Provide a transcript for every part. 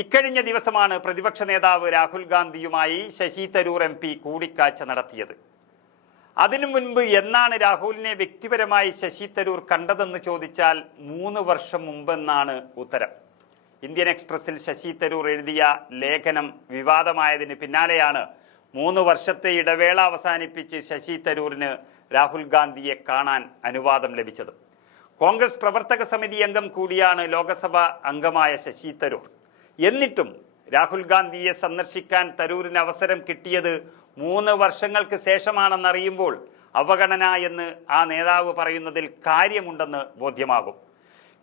ഇക്കഴിഞ്ഞ ദിവസമാണ് പ്രതിപക്ഷ നേതാവ് രാഹുൽ ഗാന്ധിയുമായി ശശി തരൂർ MP കൂടിക്കാഴ്ച നടത്തിയത്. അതിനു മുൻപ് എന്നാണ് രാഹുലിനെ വ്യക്തിപരമായി ശശി തരൂർ കണ്ടതെന്ന് ചോദിച്ചാൽ 3 വർഷം മുമ്പെന്നാണ് ഉത്തരം. ഇന്ത്യൻ എക്സ്പ്രസിൽ ശശി തരൂർ എഴുതിയ ലേഖനം വിവാദമായതിന് പിന്നാലെയാണ് 3 വർഷത്തെ ഇടവേള അവസാനിപ്പിച്ച് ശശി തരൂരിന് രാഹുൽ ഗാന്ധിയെ കാണാൻ അനുവാദം ലഭിച്ചത്. കോൺഗ്രസ് പ്രവർത്തക സമിതി അംഗം കൂടിയാണ് ലോക്സഭ അംഗമായ ശശി തരൂർ. എന്നിട്ടും രാഹുൽ ഗാന്ധിയെ സന്ദർശിക്കാൻ തരൂരിന് അവസരം കിട്ടിയത് 3 വർഷങ്ങൾക്ക് ശേഷമാണെന്നറിയുമ്പോൾ അവഗണന എന്ന് ആ നേതാവ് പറയുന്നതിൽ കാര്യമുണ്ടെന്ന് ബോധ്യമാകും.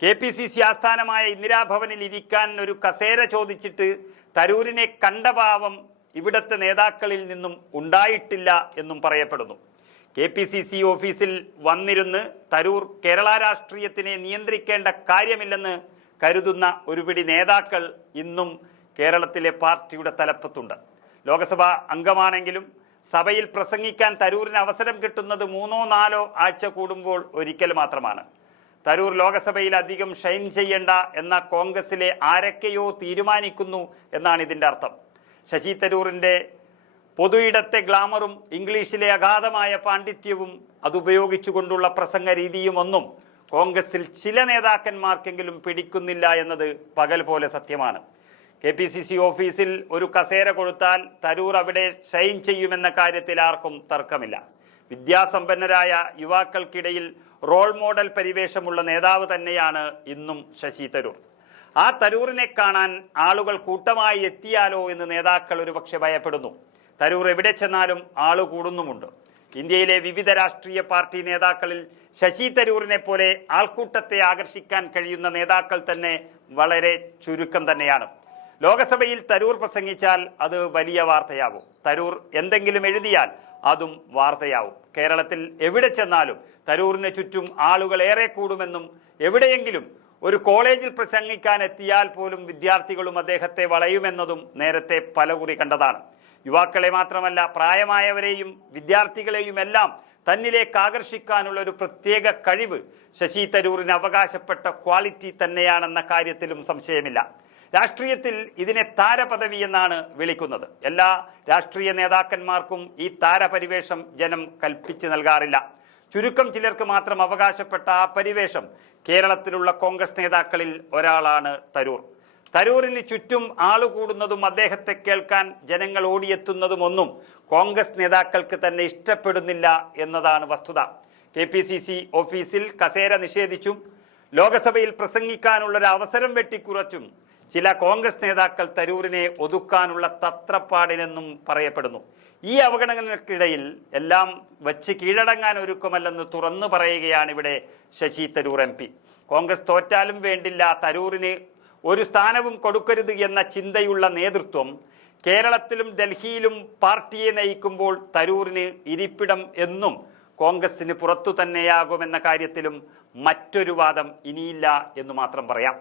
KPCC ആസ്ഥാനമായ ഇന്ദിരാഭവനിൽ ഇരിക്കാൻ ഒരു കസേര ചോദിച്ചിട്ട് തരൂരിനെ കണ്ട ഭാവം ഇവിടുത്തെ നേതാക്കളിൽ നിന്നും ഉണ്ടായിട്ടില്ല എന്നും പറയപ്പെടുന്നു. KPCC ഓഫീസിൽ വന്നിരുന്ന് തരൂർ കേരള രാഷ്ട്രീയത്തിനെ നിയന്ത്രിക്കേണ്ട കാര്യമില്ലെന്ന് കരുതുന്ന ഒരു പിടി നേതാക്കൾ ഇന്നും കേരളത്തിലെ പാർട്ടിയുടെ തലപ്പത്തുണ്ട്. ലോക്സഭാ അംഗമാണെങ്കിലും സഭയിൽ പ്രസംഗിക്കാൻ തരൂരിന് അവസരം കിട്ടുന്നത് 3-4 ആഴ്ച കൂടുമ്പോൾ ഒരിക്കൽ മാത്രമാണ്. തരൂർ ലോക്സഭയിൽ അധികം ഷൈൻ ചെയ്യേണ്ട എന്ന കോൺഗ്രസിലെ ആരൊക്കെയോ തീരുമാനിക്കുന്നു എന്നാണ് ഇതിൻ്റെ അർത്ഥം. ശശി തരൂരിൻ്റെ പൊതു ഇടത്തെ ഗ്ലാമറും ഇംഗ്ലീഷിലെ അഗാധമായ പാണ്ഡിത്യവും അതുപയോഗിച്ചുകൊണ്ടുള്ള പ്രസംഗ രീതിയും ഒന്നും കോൺഗ്രസിൽ ചില നേതാക്കന്മാർക്കെങ്കിലും പിടിക്കുന്നില്ല എന്നത് പകൽ പോലെ സത്യമാണ്. KPCC ഓഫീസിൽ ഒരു കസേര കൊടുത്താൽ തരൂർ അവിടെ ഷൈൻ ചെയ്യുമെന്ന കാര്യത്തിൽ ആർക്കും തർക്കമില്ല. വിദ്യാസമ്പന്നരായ യുവാക്കൾക്കിടയിൽ റോൾ മോഡൽ പരിവേഷമുള്ള നേതാവ് തന്നെയാണ് ഇന്നും ശശി തരൂർ. ആ തരൂരിനെ കാണാൻ ആളുകൾ കൂട്ടമായി എത്തിയാലോ എന്ന് നേതാക്കൾ ഒരുപക്ഷെ ഭയപ്പെടുന്നു. തരൂർ എവിടെ ചെന്നാലും ആള് കൂടുന്നുമുണ്ട്. ഇന്ത്യയിലെ വിവിധ രാഷ്ട്രീയ പാർട്ടി നേതാക്കളിൽ ശശി തരൂരിനെ പോലെ ആൾക്കൂട്ടത്തെ ആകർഷിക്കാൻ കഴിയുന്ന നേതാക്കൾ തന്നെ വളരെ ചുരുക്കം തന്നെയാണ്. ലോക്സഭയിൽ തരൂർ പ്രസംഗിച്ചാൽ അത് വലിയ വാർത്തയാകും. തരൂർ എന്തെങ്കിലും എഴുതിയാൽ അതും വാർത്തയാവും. കേരളത്തിൽ എവിടെ ചെന്നാലും തരൂരിന് ചുറ്റും ആളുകൾ ഏറെ കൂടുമെന്നും എവിടെയെങ്കിലും ഒരു കോളേജിൽ പ്രസംഗിക്കാൻ എത്തിയാൽ പോലും വിദ്യാർത്ഥികളും അദ്ദേഹത്തെ വളയുമെന്നതും നേരത്തെ പലകുറി കണ്ടതാണ്. യുവാക്കളെ മാത്രമല്ല പ്രായമായവരെയും വിദ്യാർത്ഥികളെയും എല്ലാം തന്നിലേക്ക് ആകർഷിക്കാനുള്ള ഒരു പ്രത്യേക കഴിവ് ശശി തരൂരിന് അവകാശപ്പെട്ട ക്വാളിറ്റി തന്നെയാണെന്ന കാര്യത്തിലും സംശയമില്ല. രാഷ്ട്രീയത്തിൽ ഇതിനെ താരപദവി എന്നാണ് വിളിക്കുന്നത്. എല്ലാ രാഷ്ട്രീയ നേതാക്കന്മാർക്കും ഈ താരപരിവേഷം ജനം കൽപ്പിച്ച് നൽകാറില്ല. ചുരുക്കം ചിലർക്ക് മാത്രം അവകാശപ്പെട്ട ആ പരിവേഷം കേരളത്തിലുള്ള കോൺഗ്രസ് നേതാക്കളിൽ ഒരാളാണ് തരൂർ. തരൂരിന് ചുറ്റും ആളുകൂടുന്നതും അദ്ദേഹത്തെ കേൾക്കാൻ ജനങ്ങൾ ഓടിയെത്തുന്നതുമൊന്നും കോൺഗ്രസ് നേതാക്കൾക്ക് തന്നെ ഇഷ്ടപ്പെടുന്നില്ല എന്നതാണ് വസ്തുത. KPCC ഓഫീസിൽ കസേര നിഷേധിച്ചും ലോക്സഭയിൽ പ്രസംഗിക്കാനുള്ളൊരു അവസരം വെട്ടിക്കുറച്ചും ചില കോൺഗ്രസ് നേതാക്കൾ തരൂരിനെ ഒതുക്കാനുള്ള തത്രപ്പാടിനെന്നും പറയപ്പെടുന്നു. ഈ അവഗണനകൾക്കിടയിൽ എല്ലാം വച്ച് കീഴടങ്ങാൻ ഒരുക്കമല്ലെന്ന് തുറന്നു പറയുകയാണ് ഇവിടെ ശശി തരൂർ MP. കോൺഗ്രസ് തോറ്റാലും വേണ്ടില്ല, തരൂരിന് ഒരു സ്ഥാനവും കൊടുക്കരുത് എന്ന ചിന്തയുള്ള നേതൃത്വം കേരളത്തിലും ഡൽഹിയിലും പാർട്ടിയെ നയിക്കുമ്പോൾ തരൂരിന് ഇരിപ്പിടം എന്നും കോൺഗ്രസിന് പുറത്തു തന്നെയാകുമെന്ന കാര്യത്തിലും മറ്റൊരു വാദം ഇനിയില്ല എന്ന് മാത്രം പറയാം.